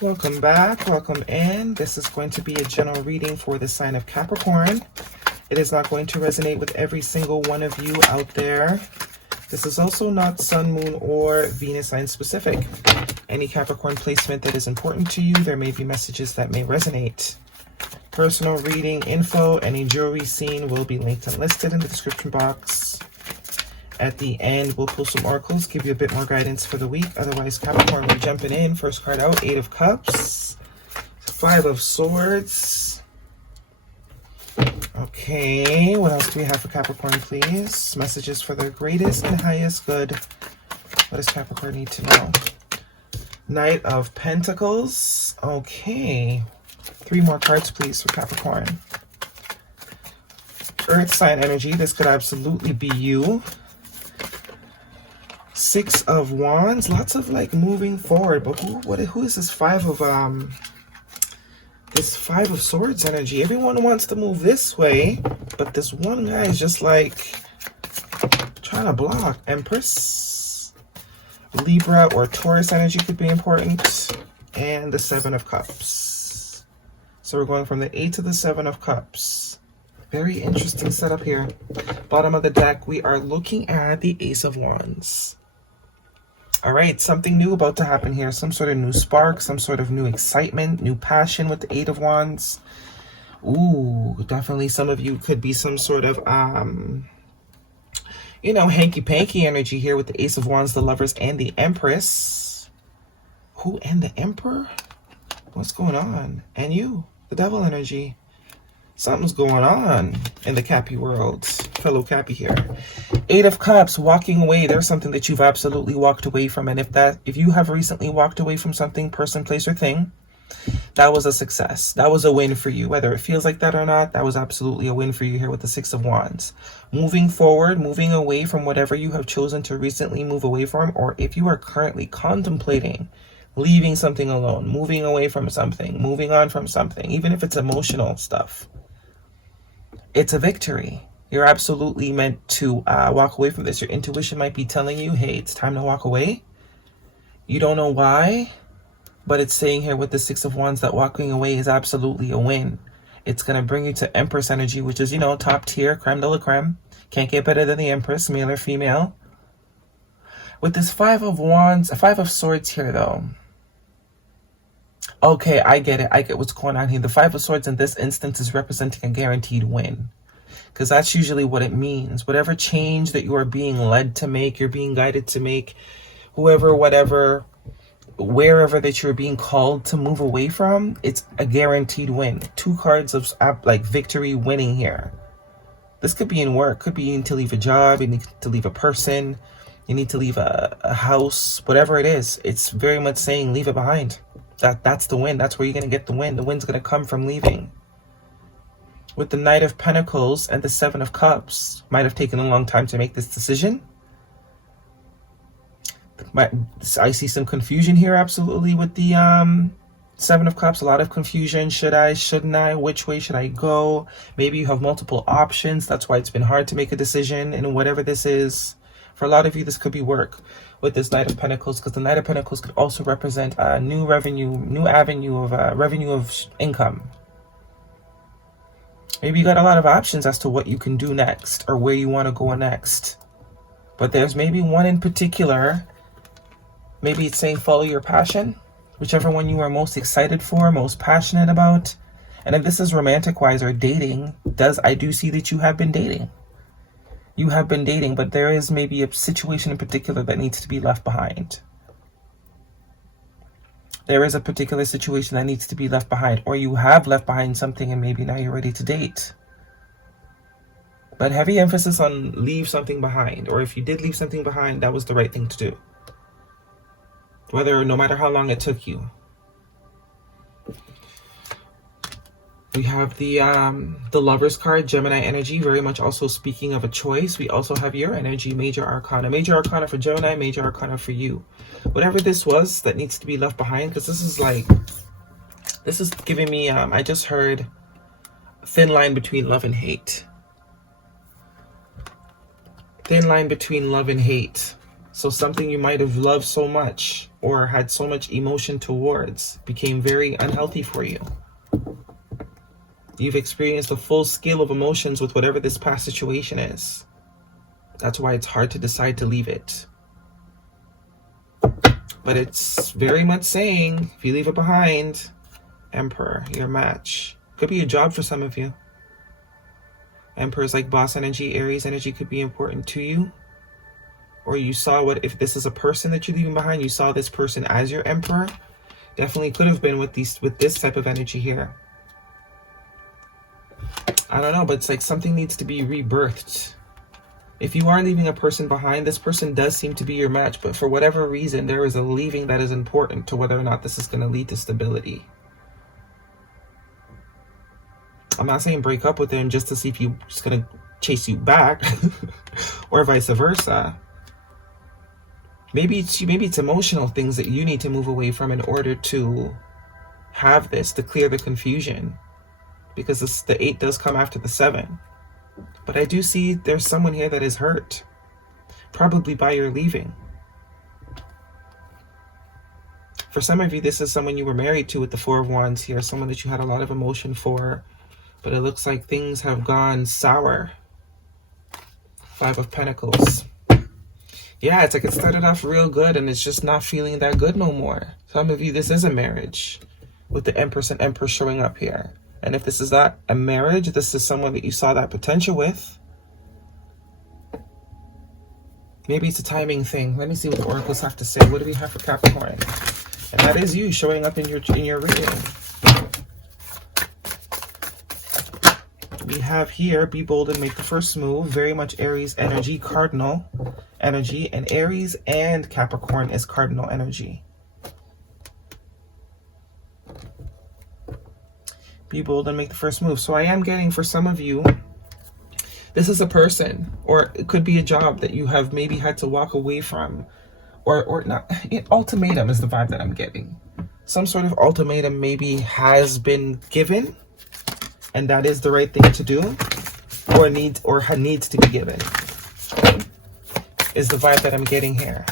Welcome back, welcome in. This is going to be a general reading for the sign of Capricorn. It is not going to resonate with every single one of you out there. This is also not Sun, Moon, or Venus sign specific. Any Capricorn placement that is important to you, there may be messages that may resonate. Personal reading info, any jewelry seen will be linked and listed in the description box. At the end, we'll pull some oracles, give you a bit more guidance for the week. Otherwise, Capricorn, we're jumping in. First card out, 8 of Cups, 5 of Swords. Okay, what else do we have for Capricorn, please? Messages for their greatest and highest good. What does Capricorn need to know? Knight of Pentacles. Okay. 3 more cards, please, for Capricorn. Earth sign energy. This could absolutely be you. 6 of Wands. Lots of like moving forward. But who is this 5 of Swords energy? Everyone wants to move this way, but this one guy is just like trying to block. Empress. Libra or Taurus energy could be important. And the 7 of Cups. So we're going from the 8 to the 7 of Cups. Very interesting setup here. Bottom of the deck, we are looking at the Ace of Wands. All right, something new about to happen here. Some sort of new spark, some sort of new excitement, new passion with the 8 of Wands. Ooh, definitely some of you could be some sort of, hanky-panky energy here with the Ace of Wands, the Lovers, and the Empress. Who and the Emperor? What's going on? And you, the Devil energy. Something's going on in the Cappy world. Fellow Cappy here. 8 of Cups, walking away. There's something that you've absolutely walked away from. And if you have recently walked away from something, person, place, or thing, that was a success. That was a win for you. Whether it feels like that or not, that was absolutely a win for you here with the 6 of Wands. Moving forward, moving away from whatever you have chosen to recently move away from, or if you are currently contemplating leaving something alone, moving away from something, moving on from something, even if it's emotional stuff, it's a victory. You're absolutely meant to walk away from this. Your intuition might be telling you, hey, it's time to walk away. You don't know why, but it's saying here with the 6 of Wands that walking away is absolutely a win. It's going to bring you to Empress energy, which is, top tier, creme de la creme. Can't get better than the Empress, male or female. With this 5 of Wands, 5 of Swords here, though. Okay, I get it. I get what's going on here. The 5 of Swords in this instance is representing a guaranteed win. Because that's usually what it means. Whatever change that you are being led to make, you're being guided to make, whoever, whatever, wherever that you're being called to move away from, it's a guaranteed win. 2 cards of like victory winning here. This could be in work. Could be you need to leave a job. You need to leave a person. You need to leave a house. Whatever it is, it's very much saying leave it behind. That's the win. That's where you're going to get the win. The win's going to come from leaving. With the Knight of Pentacles and the 7 of Cups, might have taken a long time to make this decision. I see some confusion here, absolutely, with the 7 of Cups. A lot of confusion. Should I? Shouldn't I? Which way should I go? Maybe you have multiple options. That's why it's been hard to make a decision. And whatever this is, for a lot of you, this could be work with this Knight of Pentacles, because the Knight of Pentacles could also represent a new revenue, new avenue of revenue of income. Maybe you got a lot of options as to what you can do next or where you want to go next. But there's maybe one in particular. Maybe it's saying follow your passion, whichever one you are most excited for, most passionate about. And if this is romantic-wise or dating, I do see that you have been dating. You have been dating, but there is maybe a situation in particular that needs to be left behind. There is a particular situation that needs to be left behind, or you have left behind something and maybe now you're ready to date. But heavy emphasis on leave something behind, or if you did leave something behind, that was the right thing to do. No matter how long it took you. We have the Lovers card, Gemini energy, very much also speaking of a choice. We also have your energy, Major Arcana. Major Arcana for Gemini, Major Arcana for you. Whatever this was that needs to be left behind, because this is giving me, I just heard thin line between love and hate. Thin line between love and hate. So something you might have loved so much or had so much emotion towards became very unhealthy for you. You've experienced the full scale of emotions with whatever this past situation is. That's why it's hard to decide to leave it. But it's very much saying, if you leave it behind, Emperor, your match. Could be a job for some of you. Emperor's like boss energy, Aries energy could be important to you. Or you saw what, if this is a person that you're leaving behind, you saw this person as your Emperor. Definitely could have been with this type of energy here. I don't know, but it's like something needs to be rebirthed. If you are leaving a person behind, this person does seem to be your match, but for whatever reason, there is a leaving that is important to whether or not this is going to lead to stability. I'm not saying break up with them just to see if he's going to chase you back or vice versa. Maybe it's emotional things that you need to move away from in order to have this, to clear the confusion. Because the 8 does come after the 7. But I do see there's someone here that is hurt. Probably by your leaving. For some of you, this is someone you were married to with the 4 of Wands here. Someone that you had a lot of emotion for. But it looks like things have gone sour. 5 of Pentacles. Yeah, it's like it started off real good and it's just not feeling that good no more. Some of you, this is a marriage. With the Empress and Emperor showing up here. And if this is not a marriage, this is someone that you saw that potential with. Maybe it's a timing thing. Let me see what the oracles have to say. What do we have for Capricorn? And that is you showing up in your reading. We have here, be bold and make the first move. Very much Aries energy, cardinal energy. And Aries and Capricorn is cardinal energy. Be bold and make the first move. So I am getting, for some of you, this is a person, or it could be a job that you have maybe had to walk away from, or not. Ultimatum is the vibe that I'm getting. Some sort of ultimatum maybe has been given, and that is the right thing to do, or needs to be given, is the vibe that I'm getting here.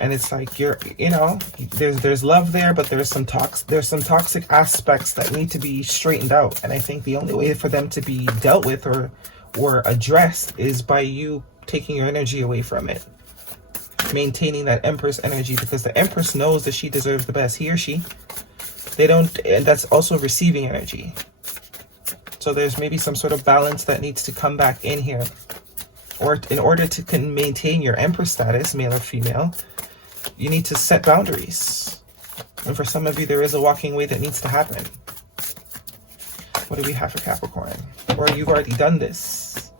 And it's like there's love there, but there's some toxic aspects that need to be straightened out. And I think the only way for them to be dealt with or addressed is by you taking your energy away from it. Maintaining that Empress energy, because the Empress knows that she deserves the best. He or she. They don't, and that's also receiving energy. So there's maybe some sort of balance that needs to come back in here. Or in order to maintain your Empress status, male or female, you need to set boundaries. And for some of you, there is a walking away that needs to happen. What do we have for Capricorn? Or you've already done this.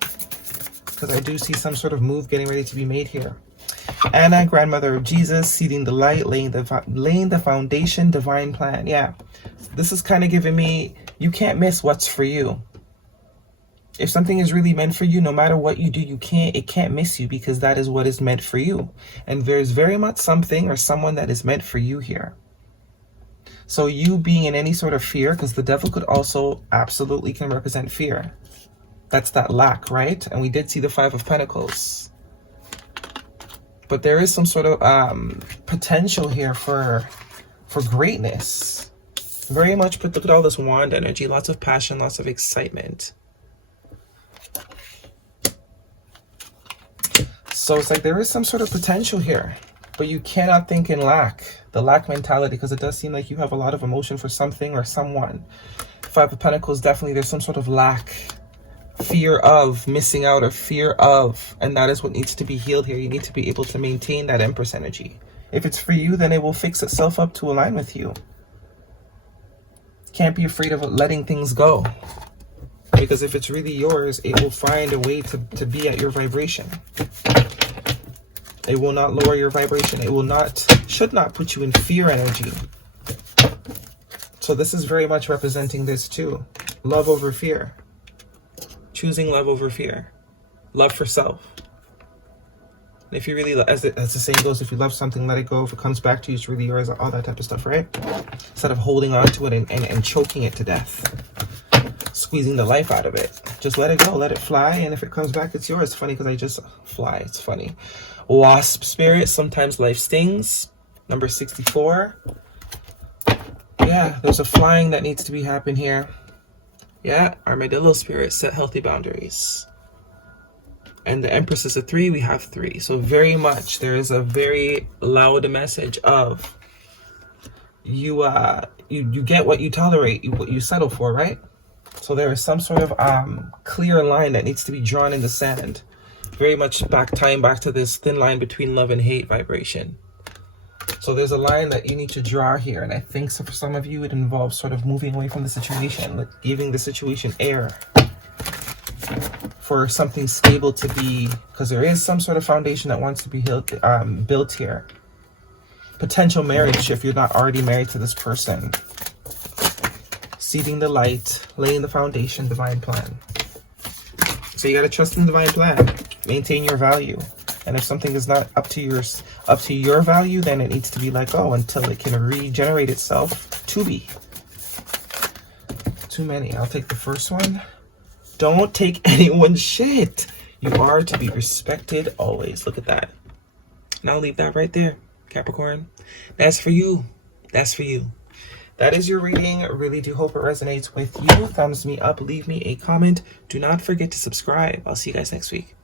Because I do see some sort of move getting ready to be made here. Anna, grandmother of Jesus, seeding the light, laying the foundation, divine plan. Yeah, this is kind of giving me, you can't miss what's for you. If something is really meant for you, no matter what you do, it can't miss you, because that is what is meant for you. And there's very much something or someone that is meant for you here. So you being in any sort of fear, because the devil could also absolutely can represent fear. That's that lack, right? And we did see the 5 of Pentacles. But there is some sort of potential here for greatness. Very much, but look at all this wand energy, lots of passion, lots of excitement. So it's like there is some sort of potential here, but you cannot think in lack, the lack mentality, because it does seem like you have a lot of emotion for something or someone. 5 of Pentacles, definitely there's some sort of lack, fear of missing out or fear of, and that is what needs to be healed here. You need to be able to maintain that Empress energy. If it's for you, then it will fix itself up to align with you. Can't be afraid of letting things go. Because if it's really yours, it will find a way to be at your vibration. It will not lower your vibration. It will not, should not put you in fear energy. So this is very much representing this too. Love over fear. Choosing love over fear. Love for self. And if you really, as the saying goes, if you love something, let it go. If it comes back to you, it's really yours. All that type of stuff, right? Instead of holding on to it and choking it to death. squeezing the life out of it. Just let it go, let it fly, and if it comes back, it's yours. It's funny because I just fly. It's funny. Wasp spirit, sometimes life stings. Number 64. Yeah, there's a flying that needs to be happening here. Yeah, armadillo spirit, set healthy boundaries. And the Empress is a 3, we have 3. So very much, there is a very loud message of you get what you tolerate, what you settle for, right? So there is some sort of clear line that needs to be drawn in the sand. Very much tying back to this thin line between love and hate vibration. So there's a line that you need to draw here, and I think so for some of you it involves sort of moving away from the situation, like giving the situation air for something stable to be, because there is some sort of foundation that wants to be built here. Potential marriage if you're not already married to this person. Seeding the light, laying the foundation, divine plan. So you got to trust in the divine plan. Maintain your value. And if something is not up to your value, then it needs to be let go until it can regenerate itself to be. Too many. I'll take the first one. Don't take anyone's shit. You are to be respected always. Look at that. And I'll leave that right there, Capricorn. That's for you. That's for you. That is your reading. I really do hope it resonates with you. Thumbs me up. Leave me a comment. Do not forget to subscribe. I'll see you guys next week.